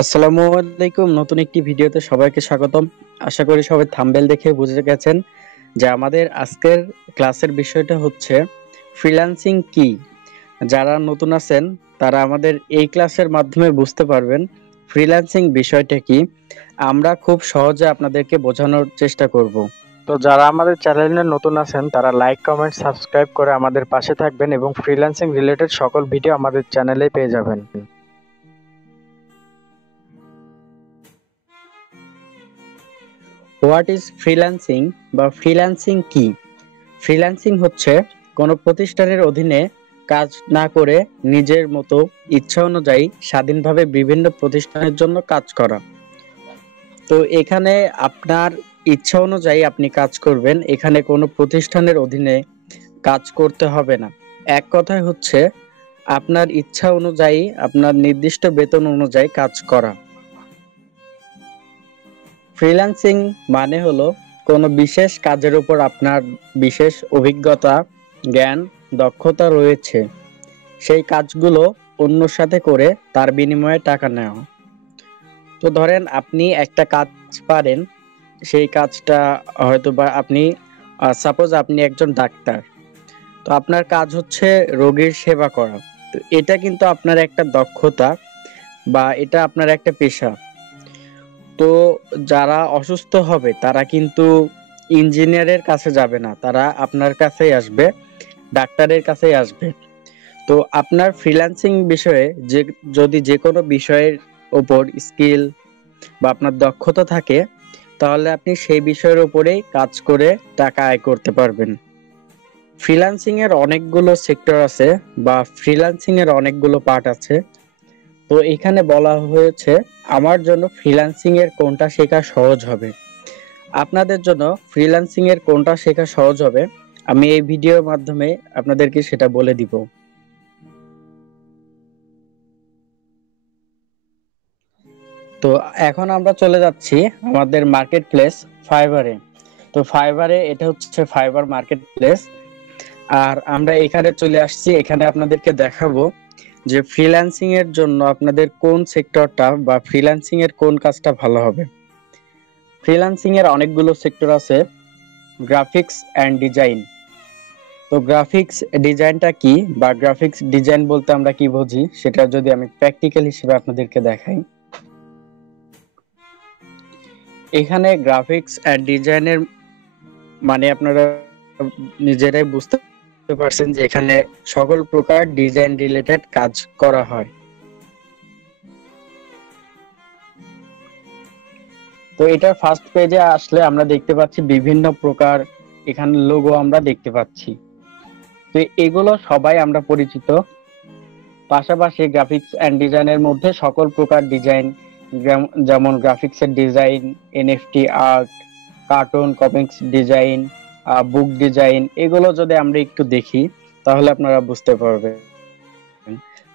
আসসালামু আলাইকুম। নতুন একটি ভিডিওতে সবাইকে স্বাগতম। আশা করি সবাই থাম্বনেল দেখে বুঝে গেছেন যে আমাদের আজকের ক্লাসের বিষয়টা হচ্ছে ফ্রিল্যান্সিং কি। যারা নতুন আছেন তারা আমাদের এই ক্লাসের মাধ্যমে বুঝতে পারবেন ফ্রিল্যান্সিং বিষয়টা কি। আমরা খুব সহজে আপনাদেরকে বোঝানোর চেষ্টা করব। তো যারা আমাদের চ্যানেলে নতুন আছেন তারা লাইক, কমেন্ট, সাবস্ক্রাইব করে আমাদের পাশে থাকবেন এবং ফ্রিল্যান্সিং রিলেটেড সকল ভিডিও আমাদের চ্যানেলে পেয়ে যাবেন। হোয়াট ইজ ফ্রিল্যান্সিং বা ফ্রিল্যান্সিং কি? ফ্রিল্যান্সিং হচ্ছে কোনো প্রতিষ্ঠানের অধীনে কাজ না করে নিজের মতো ইচ্ছা অনুযায়ী স্বাধীনভাবে বিভিন্ন প্রতিষ্ঠানের জন্য কাজ করা। তো এখানে আপনার ইচ্ছা অনুযায়ী আপনি কাজ করবেন, এখানে কোনো প্রতিষ্ঠানের অধীনে কাজ করতে হবে না। এক কথায় হচ্ছে আপনার ইচ্ছা অনুযায়ী আপনার নির্দিষ্ট বেতন অনুযায়ী কাজ করা। ফ্রিল্যান্সিং মানে হলো কোনো বিশেষ কাজের উপর আপনার বিশেষ অভিজ্ঞতা, জ্ঞান, দক্ষতা রয়েছে, সেই কাজগুলো অন্যর সাথে করে তার বিনিময়ে টাকা নেওয়া। তো ধরেন আপনি একটা কাজ পারেন, সেই কাজটা হয়তো বা আপনি সাপোজ আপনি একজন ডাক্তার, তো আপনার কাজ হচ্ছে রোগীর সেবা করা। তো এটা কিন্তু আপনার একটা দক্ষতা বা এটা আপনার একটা পেশা। তো যারা অসুস্থ হবে তারা কিন্তু ইঞ্জিনিয়ারের কাছে যাবে না, তারা আপনার কাছেই আসবে, ডাক্তারের কাছেই আসবে। তো আপনার ফ্রিল্যান্সিং বিষয়ে যে যদি যে কোনো বিষয়ের উপর স্কিল বা আপনার দক্ষতা থাকে, তাহলে আপনি সেই বিষয়ের উপরেই কাজ করে টাকা আয় করতে পারবেন। ফ্রিল্যান্সিং এর অনেকগুলো সেক্টর আছে বা ফ্রিল্যান্সিং এর অনেকগুলো পার্ট আছে। তো এখানে বলা হয়েছে আমার জন্য ফ্রিল্যান্সিং এর কোনটা শেখা সহজ হবে। আপনাদের জন্য ফ্রিল্যান্সিং এর কোনটা শেখা সহজ হবে আমি এই ভিডিওর মাধ্যমে আপনাদেরকে সেটা বলে দিব। তো এখন আমরা চলে যাচ্ছি আমাদের মার্কেট প্লেস ফাইবারে। তো ফাইবারে এটা হচ্ছে ফাইবার মার্কেট প্লেস। আর আমরা এখানে চলে আসছি, এখানে আপনাদেরকে দেখাবো যে ফ্রিল্যান্সিং এর জন্য আপনাদের কোন সেক্টরটা বা ফ্রিল্যান্সিং এর কোন কাজটা ভালো হবে। ফ্রিল্যান্সিং এর অনেকগুলো সেক্টর আছে। Graphics and design. তো গ্রাফিক্স ডিজাইনটা কি বা গ্রাফিক্স ডিজাইন বলতে আমরা কি বুঝি সেটা যদি আমি প্র্যাকটিক্যাল হিসেবে আপনাদেরকে দেখাই। এখানে গ্রাফিক্স এন্ড ডিজাইনের মানে আপনারা নিজেরাই বুঝতে পারছেন যে এখানে সকল প্রকার ডিজাইন রিলেটেড কাজ করা হয়। তো এটা ফার্স্ট পেজে আসলে আমরা দেখতে পাচ্ছি বিভিন্ন প্রকার এখানে লোগো আমরা দেখতে পাচ্ছি। তো এগুলো সবাই আমরা পরিচিত। পাশাপাশি গ্রাফিক্স এন্ড ডিজাইনের মধ্যে সকল প্রকার ডিজাইন, যেমন গ্রাফিক্সের design, NFT art, cartoon comics design, book design, এগুলো যদি আমরা একটু দেখি তাহলে আপনারা বুঝতে পারবেন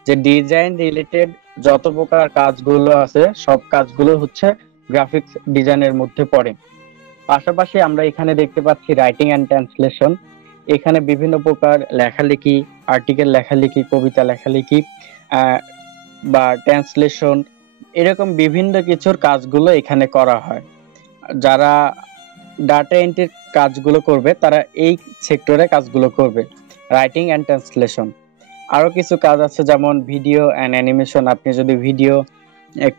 যে ডিজাইন রিলেটেড যত প্রকার কাজগুলো আছে সব কাজগুলো হচ্ছে গ্রাফিক্স ডিজাইনের মধ্যে পড়ে। পাশাপাশি আমরা এখানে দেখতে পাচ্ছি রাইটিং এন্ড ট্রান্সলেশন। এখানে বিভিন্ন প্রকার লেখালেখি, আর্টিকেল লেখালেখি, কবিতা লেখালেখি বা ট্রান্সলেশন, এরকম বিভিন্ন কিছুর কাজগুলো এখানে করা হয়। যারা ডাটা এন্ট্রির কাজগুলো করবে তারা এই সেক্টরে কাজগুলো করবে, রাইটিং এন্ড ট্রান্সলেশন। আরো কিছু কাজ আছে যেমন ভিডিও এন্ড অ্যানিমেশন। আপনি যদি ভিডিও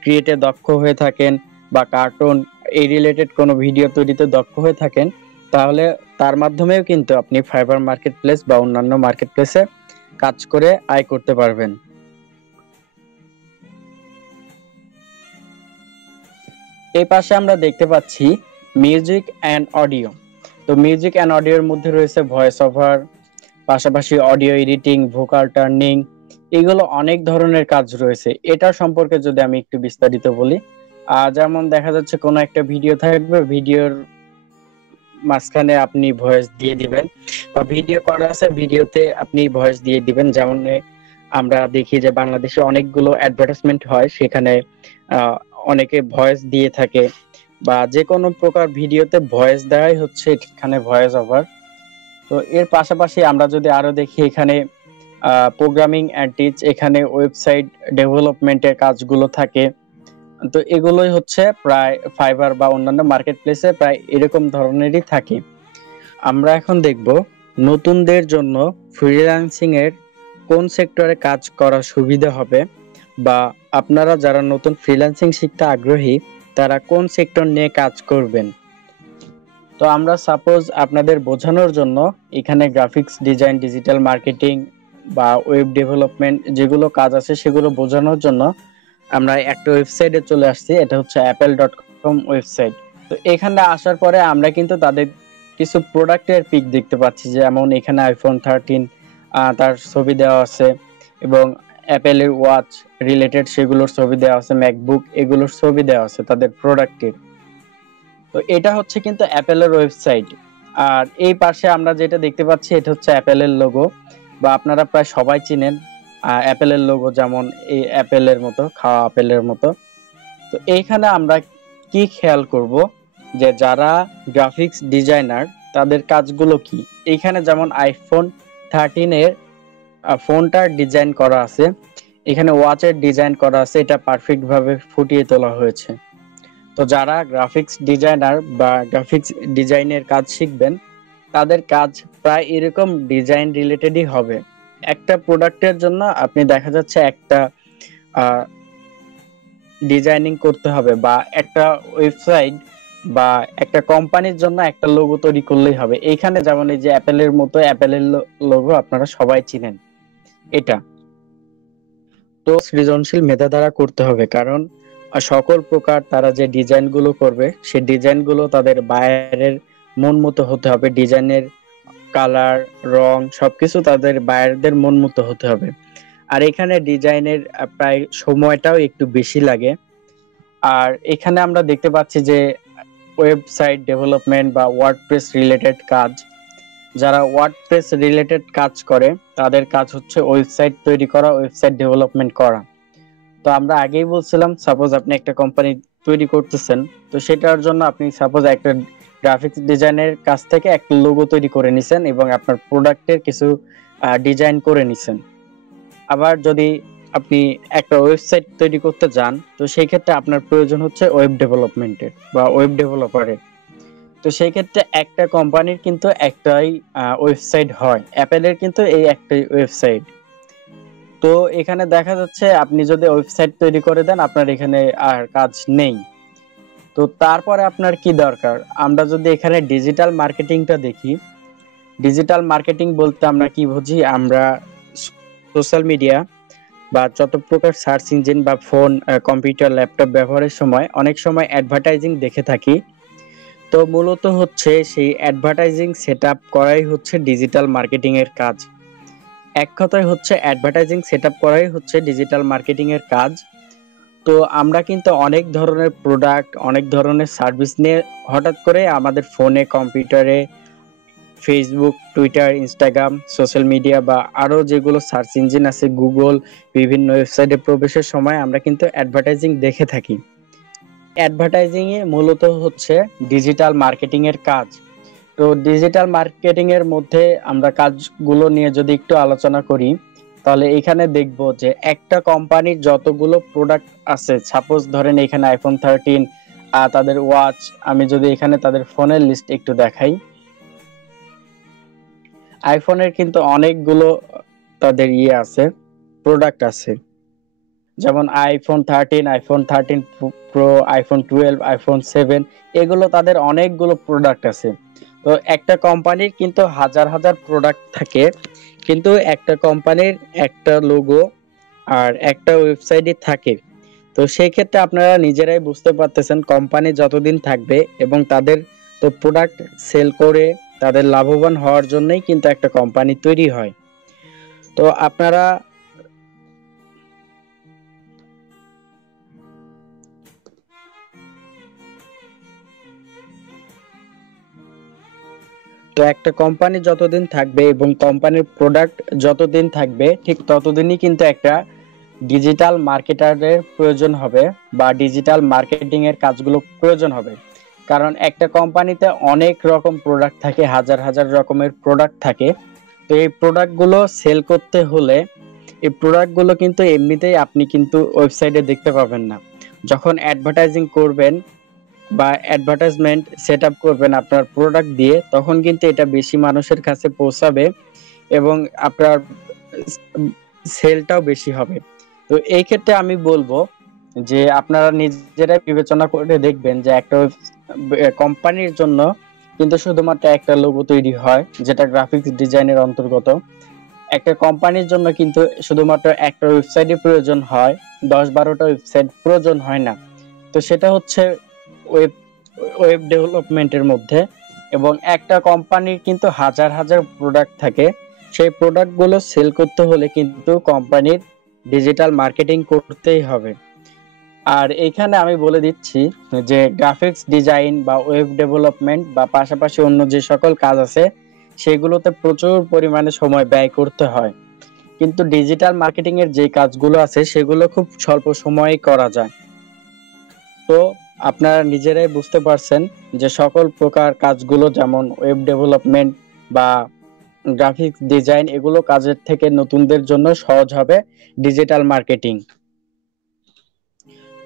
ক্রিয়েটে দক্ষ হয়ে থাকেন বা কার্টুন এই রিলেটেড কোনো ভিডিও তৈরিতে দক্ষ হয়ে থাকেন, তাহলে তার মাধ্যমেও কিন্তু আপনি ফাইবার মার্কেট প্লেস বা অন্যান্য মার্কেট প্লেসে কাজ করে আয় করতে পারবেন। এই পাশে আমরা দেখতে পাচ্ছি মিউজিক অ্যান্ড অডিও। তো মিউজিক অ্যান্ড অডিওর মধ্যে রয়েছে ভয়েস ওভার, পাশাপাশি অডিও এডিটিং, ভোকাল টার্নিং, এগুলো অনেক ধরনের কাজ রয়েছে। এটা সম্পর্কে যদি আমি একটু বিস্তারিত বলি, যেমন দেখা যাচ্ছে কোনো একটা ভিডিও থাকবে, ভিডিওর মাঝখানে আপনি ভয়েস দিয়ে দিবেন, বা ভিডিও করা আছে ভিডিওতে আপনি ভয়েস দিয়ে দিবেন। যেমন আমরা দেখি যে বাংলাদেশে অনেকগুলো অ্যাডভার্টাইজমেন্ট হয়, সেখানে আহ, অনেকে ভয়েস দিয়ে থাকে, বা যে কোনো প্রকার ভিডিওতে ভয়েস দেওয়াই হচ্ছে এখানে ভয়েস ওভার। তো এর পাশাপাশি আমরা যদি আরো দেখি এখানে প্রোগ্রামিং অ্যান্ড টিচ, এখানে ওয়েবসাইট ডেভেলপমেন্টের কাজগুলো থাকে। তো এগুলোই হচ্ছে প্রায় ফাইবার বা অন্যান্য মার্কেট প্লেসে প্রায় এরকম ধরনেরই থাকে। আমরা এখন দেখব নতুনদের জন্য ফ্রিল্যান্সিং এর কোন সেক্টরে কাজ করা সুবিধা হবে, বা আপনারা যারা নতুন ফ্রিল্যান্সিং শিখতে আগ্রহী তারা কোন সেক্টর নিয়ে কাজ করবেন। তো আমরা সাপোজ আপনাদের বোঝানোর জন্য এখানে গ্রাফিক্স ডিজাইন, ডিজিটাল মার্কেটিং বা ওয়েব ডেভেলপমেন্ট যেগুলো কাজ আছে সেগুলো বোঝানোর জন্য আমরা একটা ওয়েবসাইটে চলে আসছি, এটা হচ্ছে apple.com ওয়েবসাইট। তো এখানে আসার পরে আমরা কিন্তু তাদের কিছু প্রোডাক্টের পিক দেখতে পাচ্ছি, যেমন এখানে iPhone 13 তার ছবি দেওয়া আছে, এবং অ্যাপেলের ওয়াচ রিলেটেড সেগুলোর ছবি দেওয়া আছে, ম্যাকবুক এগুলোর ছবি দেওয়া আছে তাদের প্রোডাক্টের। তো এটা হচ্ছে কিন্তু অ্যাপেলের ওয়েবসাইট। আর এই পাশে আমরা যেটা দেখতে পাচ্ছি এটা হচ্ছে অ্যাপেলের লোগো, বা আপনারা প্রায় সবাই চিনেন অ্যাপেলের লোগো, যেমন এই অ্যাপেলের মতো, খাওয়া আপেলের মতো। তো এইখানে আমরা কি খেয়াল করব যে যারা গ্রাফিক্স ডিজাইনার তাদের কাজগুলো কি। এইখানে যেমন iPhone 13 এর ফোনটার ডিজাইন করা আছে, এখানে ওয়াচের ডিজাইন করা আছে, এটা পারফেক্ট ভাবে ফুটিয়ে তোলা হয়েছে। তো যারা গ্রাফিক্স ডিজাইনার বা গ্রাফিক্স ডিজাইনের কাজ শিখবেন তাদের কাজ প্রায় এরকম ডিজাইন রিলেটেডই হবে। একটা প্রোডাক্টের জন্য আপনি দেখা যাচ্ছে একটা ডিজাইনিং করতে হবে, বা একটা ওয়েবসাইট বা একটা কোম্পানির জন্য একটা লোগো তৈরি করলেই হবে। এইখানে যেমন এই যে অ্যাপেলের মতো অ্যাপেলের লোগো আপনারা সবাই চিনেন এটা। তো সৃজনশীল মেধা দ্বারা করতে হবে, কারণ সকল প্রকার তারা যে ডিজাইন গুলো করবে সেই ডিজাইন গুলো তাদের বাইরের মন মতো হতে হবে। ডিজাইনের কালার, রং সবকিছু তাদের বাইরের মন মতো হতে হবে। আর এখানে ডিজাইনের প্রায় সময়টাও একটু বেশি লাগে। আর এখানে আমরা দেখতে পাচ্ছি যে ওয়েবসাইট ডেভেলপমেন্ট বা ওয়ার্ডপ্রেস রিলেটেড কাজ, যারা ওয়ার্ডপ্রেস রিলেটেড কাজ করে তাদের কাজ হচ্ছে ওয়েবসাইট তৈরি করা, ওয়েবসাইট ডেভেলপমেন্ট করা। তো আমরা আগেই বলছিলাম, সাপোজ আপনি একটা কোম্পানি তৈরি করতেছেন, তো সেটার জন্য আপনি সাপোজ একটা গ্রাফিক্স ডিজাইনের কাছ থেকে একটা লোগো তৈরি করে নিছেন এবং আপনার প্রোডাক্টের কিছু ডিজাইন করে নিছেন। আবার যদি আপনি একটা ওয়েবসাইট তৈরি করতে যান, তো সেই ক্ষেত্রে আপনার প্রয়োজন হচ্ছে ওয়েব ডেভেলপমেন্টের বা ওয়েব ডেভেলপারের। তো সেই ক্ষেত্রে একটা কোম্পানির কিন্তু একটাই ওয়েবসাইট হয়, অ্যাপেলের কিন্তু এই একটাই ওয়েবসাইট। তো এখানে দেখা যাচ্ছে আপনি যদি ওয়েবসাইট তৈরি করে দেন আপনার এখানে আর কাজ নেই। তো তারপরে আপনার কি দরকার, আমরা যদি এখানে ডিজিটাল মার্কেটিংটা দেখি, ডিজিটাল মার্কেটিং বলতে আমরা কি বুঝি, আমরা সোশ্যাল মিডিয়া বা যত প্রকার সার্চ ইঞ্জিন বা ফোন, কম্পিউটার, ল্যাপটপ ব্যবহারের সময় অনেক সময় অ্যাডভার্টাইজিং দেখে থাকি। তো মূলত হচ্ছে সেই অ্যাডভার্টাইজিং সেটআপ করাই হচ্ছে ডিজিটাল মার্কেটিং এর কাজ। এক কথায় হচ্ছে অ্যাডভার্টাইজিং সেটআপ করাই হচ্ছে ডিজিটাল মার্কেটিং এর কাজ। তো আমরা কিন্তু অনেক ধরনের প্রোডাক্ট, অনেক ধরনের সার্ভিস নিয়ে হঠাৎ করে আমাদের ফোনে, কম্পিউটারে, Facebook, Twitter, Instagram, social media বা আরো যেগুলো সার্চ ইঞ্জিন আছে, গুগল, বিভিন্ন ওয়েবসাইটে প্রবেশের সময় আমরা কিন্তু অ্যাডভার্টাইজিং দেখে থাকি। অ্যাডভার্টাইজিং এ মূলত হচ্ছে ডিজিটাল মার্কেটিং এর কাজ। তো ডিজিটাল মার্কেটিং এর মধ্যে আমরা কাজগুলো নিয়ে যদি একটু আলোচনা করি, তাহলে এখানে দেখব যে একটা কোম্পানির যতগুলো প্রোডাক্ট আছে, সাপোজ ধরেন এখানে iPhone 13, তাদের ওয়াচ, আমি যদি এখানে তাদের ফোনের লিস্ট একটু দেখাই, আইফোনের কিন্তু অনেকগুলো তাদের আছে, প্রোডাক্ট আছে। যেমন iPhone 13, iPhone 13 Pro, iPhone 12, iPhone 7, এগুলো তাদের অনেকগুলো প্রোডাক্ট আছে। তো একটা কোম্পানির কিন্তু হাজার হাজার প্রোডাক্ট থাকে, কিন্তু একটা কোম্পানির একটা লোগো আর একটা ওয়েবসাইটই থাকে। তো সেই ক্ষেত্রে আপনারা নিজেরাই বুঝতে পারতেছেন কোম্পানি যতদিন থাকবে এবং তাদের তো প্রোডাক্ট সেল করে তাদের লাভবান হওয়ার জন্যই কিন্তু একটা কোম্পানি তৈরি হয়। তো আপনারা তো একটা কোম্পানি যতদিন থাকবে এবং কোম্পানির প্রোডাক্ট যতদিন থাকবে ঠিক ততদিনই কিন্তু একটা ডিজিটাল মার্কেটারের প্রয়োজন হবে বা ডিজিটাল মার্কেটিং এর কাজগুলো প্রয়োজন হবে। কারণ একটা কোম্পানিতে অনেক রকম প্রোডাক্ট থাকে, হাজার হাজার রকমের প্রোডাক্ট থাকে। তো এই প্রোডাক্টগুলো সেল করতে হলে এই প্রোডাক্টগুলো কিন্তু এমনিতেই আপনি কিন্তু ওয়েবসাইটে দেখতে পাবেন না। যখন অ্যাডভার্টাইজিং করবেন বা অ্যাডভার্টাইজমেন্ট সেট আপ করবেন আপনার প্রোডাক্ট দিয়ে, তখন কিন্তু এটা বেশি মানুষের কাছে পৌঁছাবে এবং আপনার সেলটাও বেশি হবে। তো এই ক্ষেত্রে আমি বলবো যে আপনারা নিজেরাই বিবেচনা করে দেখবেন যে একটা কোম্পানির জন্য কিন্তু শুধুমাত্র একটা লোগো তৈরি হয়, যেটা গ্রাফিক্স ডিজাইনের অন্তর্গত। একটা কোম্পানির জন্য কিন্তু শুধুমাত্র একটা ওয়েবসাইটই প্রয়োজন হয়, 10-12টা ওয়েবসাইট প্রয়োজন হয় না। তো সেটা হচ্ছে ওয়েব ওয়েব ডেভেলপমেন্টের মধ্যে। এবং একটা কোম্পানির কিন্তু হাজার হাজার প্রোডাক্ট থাকে, সেই প্রোডাক্টগুলো সেল করতে হলে কিন্তু কোম্পানির ডিজিটাল মার্কেটিং করতেই হবে। আর এইখানে আমি বলে দিচ্ছি যে গ্রাফিক্স ডিজাইন বা ওয়েব ডেভেলপমেন্ট বা পাশাপাশি অন্য যে সকল কাজ আছে সেগুলোতে প্রচুর পরিমাণে সময় ব্যয় করতে হয়, কিন্তু ডিজিটাল মার্কেটিং এর যে কাজগুলো আছে সেগুলো খুব স্বল্প সময়ে করা যায়। তো আপনারা নিজেরাই বুঝতে পারছেন যে সকল প্রকার কাজগুলো যেমন ওয়েব ডেভেলপমেন্ট বা গ্রাফিক্স ডিজাইন এগুলো কাজের থেকে নতুনদের জন্য সহজ হবে ডিজিটাল মার্কেটিং।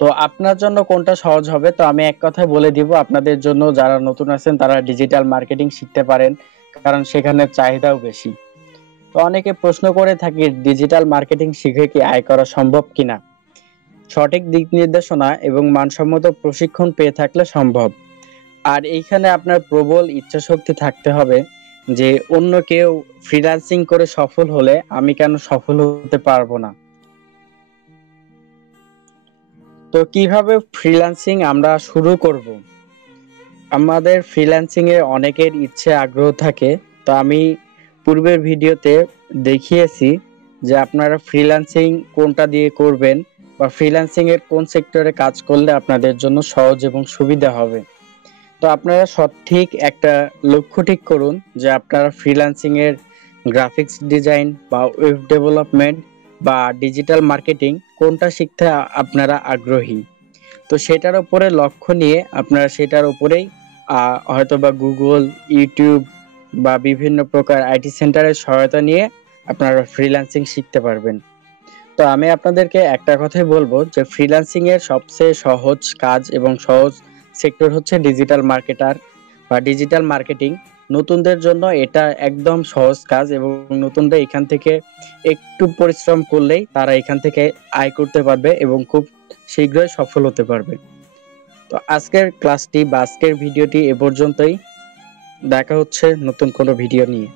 তো আপনার জন্য কোনটা সহজ হবে, তো আমি এক কথায় বলে দিব, আপনাদের জন্য যারা নতুন আছেন তারা ডিজিটাল মার্কেটিং শিখতে পারেন, কারণ সেখানে চাহিদাও বেশি। তো অনেকে প্রশ্ন করে থাকে ডিজিটাল মার্কেটিং শিখে কি আয় করা সম্ভব কিনা। সঠিক দিক নির্দেশনা এবং মানসম্মত প্রশিক্ষণ পেয়ে থাকলে সম্ভব। আর এইখানে আপনার প্রবল ইচ্ছাশক্তি থাকতে হবে যে অন্য কেউ ফ্রিল্যান্সিং করে সফল হলে আমি কেন সফল হতে পারবো না। তো কিভাবে ফ্রিল্যান্সিং আমরা শুরু করব? আমাদের ফ্রিল্যান্সিং এ অনেকের ইচ্ছে আগ্রহ থাকে। তো আমি পূর্বের ভিডিওতে দেখিয়েছি যে আপনারা ফ্রিল্যান্সিং কোনটা দিয়ে করবেন বা ফ্রিল্যান্সিং এর কোন সেক্টরে কাজ করলে আপনাদের জন্য সহজ এবং সুবিধা হবে। তো আপনারা সঠিক একটা লক্ষ্য ঠিক করুন যে আপনারা ফ্রিল্যান্সিং এর গ্রাফিক্স ডিজাইন বা ওয়েব ডেভেলপমেন্ট বা ডিজিটাল মার্কেটিং কোনটা শিখতে আপনারা আগ্রহী। তো সেটার উপরে লক্ষ্য নিয়ে আপনারা সেটার উপরেই হয়তোবা গুগল, ইউটিউব বা বিভিন্ন প্রকার আইটি সেন্টারের সহায়তা নিয়ে আপনারা ফ্রিল্যান্সিং শিখতে পারবেন। তো আমি আপনাদেরকে একটা কথাই বলবো যে ফ্রিল্যান্সিং এর সবচেয়ে সহজ কাজ এবং সহজ সেক্টর হচ্ছে ডিজিটাল মার্কেটার বা ডিজিটাল মার্কেটিং। নতুনদের জন্য এটা একদম সহজ কাজ এবং নতুনরা এখান থেকে একটু পরিশ্রম করলেই তারা এখান থেকে আয় করতে পারবে এবং খুব শীঘ্রই সফল হতে পারবে। তো আজকের ক্লাসটি বা আজকের ভিডিওটি এ পর্যন্তই। দেখা হচ্ছে নতুন কোনো ভিডিও নিয়ে।